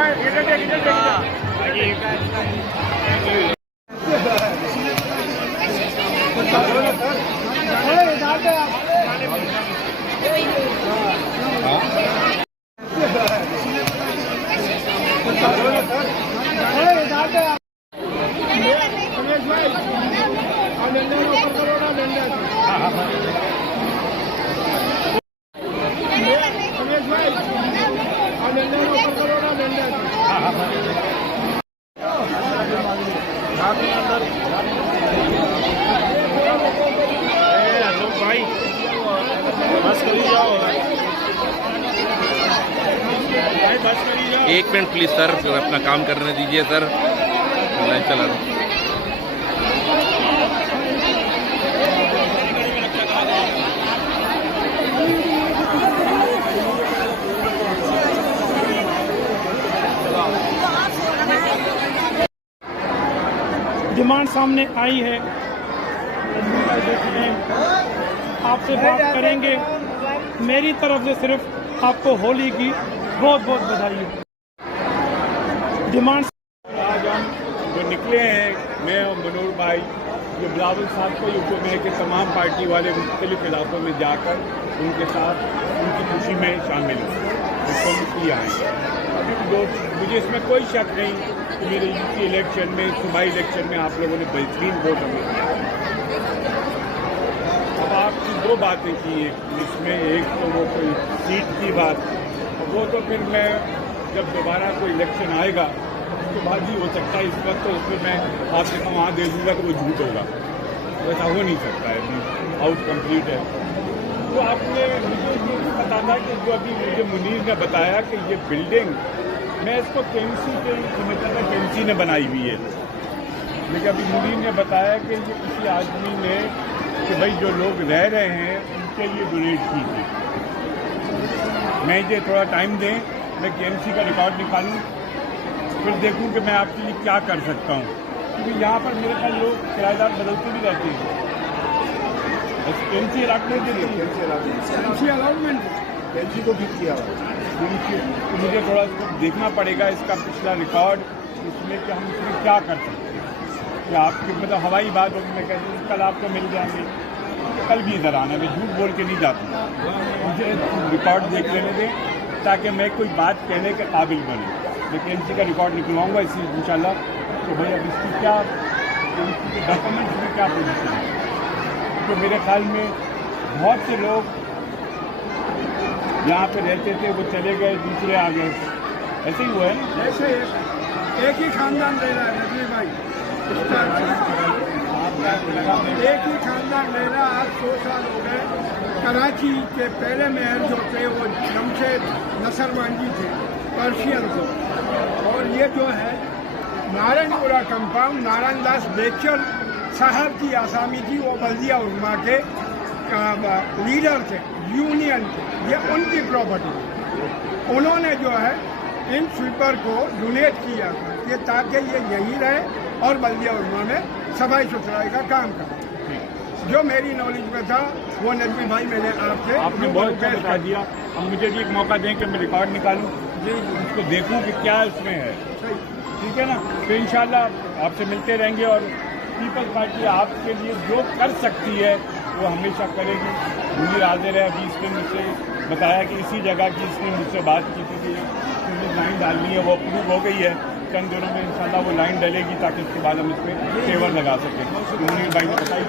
भाई बस करी जाओ, बस करी जाओ। एक मिनट प्लीज सर, अपना काम करने दीजिए सर, लाइव चला रहा हूँ। डिमांड सामने आई है, आपसे बात करेंगे। मेरी तरफ से सिर्फ आपको होली की बहुत बहुत बधाई है। डिमांड आज हम जो निकले हैं, मैं और मनोहर भाई, ये बिलावल साहब को यूपी के तमाम पार्टी वाले मुख्तलिफ इलाकों में जाकर उनके साथ उनकी खुशी में शामिल किया है। अभी मुझे इसमें कोई शक नहीं कि मेरे यूपी इलेक्शन में, सूबाई इलेक्शन में आप लोगों ने बेहतरीन वोट हमें दिया। अब आपकी दो बातें की इसमें, एक तो वो कोई सीट की बात, वो तो फिर मैं जब दोबारा कोई इलेक्शन आएगा उसके बाद ही हो सकता है। इस वक्त तो उसमें मैं आपसे वहाँ दे दूँगा तो वो झूठ होगा, ऐसा हो नहीं सकता है, आउट कंप्लीट है। तो आपने मुझे ये भी पता था कि जो अभी मुझे मुनीर ने बताया कि ये बिल्डिंग, मैं इसको केएमसी के समझता था, केएमसी ने बनाई हुई है, लेकिन अभी मुनीर ने बताया कि ये किसी आदमी ने, कि भाई जो लोग रह रहे हैं उनके लिए डोनेट की थी। मैं ये थोड़ा टाइम दें, मैं केएमसी का रिकॉर्ड निकालूं, फिर देखूं कि मैं आपके लिए क्या कर सकता हूं, क्योंकि यहाँ पर मेरे ख्याल लोग किराएदार बदलते भी रहते हैं। केएमसी अलॉटमेंट के लिए केएमसी अलॉटमेंट केएमसी को ठीक किया तो मुझे थोड़ा देखना पड़ेगा इसका पिछला रिकॉर्ड, इसमें कि हम इसमें क्या कर सकते हैं। कि आपकी मतलब हवाई बात होगी, मैं कहती हूँ कल आपको मिल जाएंगे, कल भी इधर आना, मैं झूठ बोल के नहीं जाता, मुझे रिकॉर्ड देख लेने दें ताकि मैं कोई बात कहने के काबिल बनूँ। मैं केएमसी का रिकॉर्ड निकलवाऊँगा इसी इंशाल्लाह। तो भाई अब इसकी क्या डॉक्यूमेंट्स में क्या पोजीशन है, तो मेरे ख्याल में बहुत से लोग यहाँ पे रहते थे, वो चले गए, दूसरे आ गए, ऐसे ही हुआ है ना। ऐसे एक ही खानदान रह रहा है नजमी भाई, एक ही खानदान रह रहा। आज 100 साल हो गए। कराची के पहले मेयर जो थे वो जमशेद नसरमांजी थे, पर्शियन को, और ये जो है नारायणपुरा कंपाउंड, नारायण दास बेचर साहब की आसामी थी, वो बल्दिया उलमा के लीडर थे, यूनियन थे, ये उनकी प्रॉपर्टी थी। उन्होंने जो है इन स्वीपर को डोनेट किया ये ताकि ये यहीं रहे और बल्दिया उलमा में सफाई सुथराई का काम करे। जो मेरी नॉलेज में था वो नजमी भाई मैंने आपने बहुत अच्छा बता दिया। अब मुझे भी एक मौका दें कि मैं रिकॉर्ड निकालूं, उसको देखूं कि क्या इसमें है, ठीक है ना। तो इंशाल्लाह आपसे मिलते रहेंगे और पीपल्स पार्टी आपके लिए जो कर सकती है वो हमेशा करेगी। मुझे हाजिर है, अभी इसने मुझसे बताया कि इसी जगह की इसने मुझसे बात की थी कि लाइन डालनी है, वो अप्रूव हो गई है। चंद दिनों में इंशाल्लाह वो लाइन डलेगी ताकि इसके बाद हम इस पर फेवर लगा सकें। मुनीर भाई ने बताई।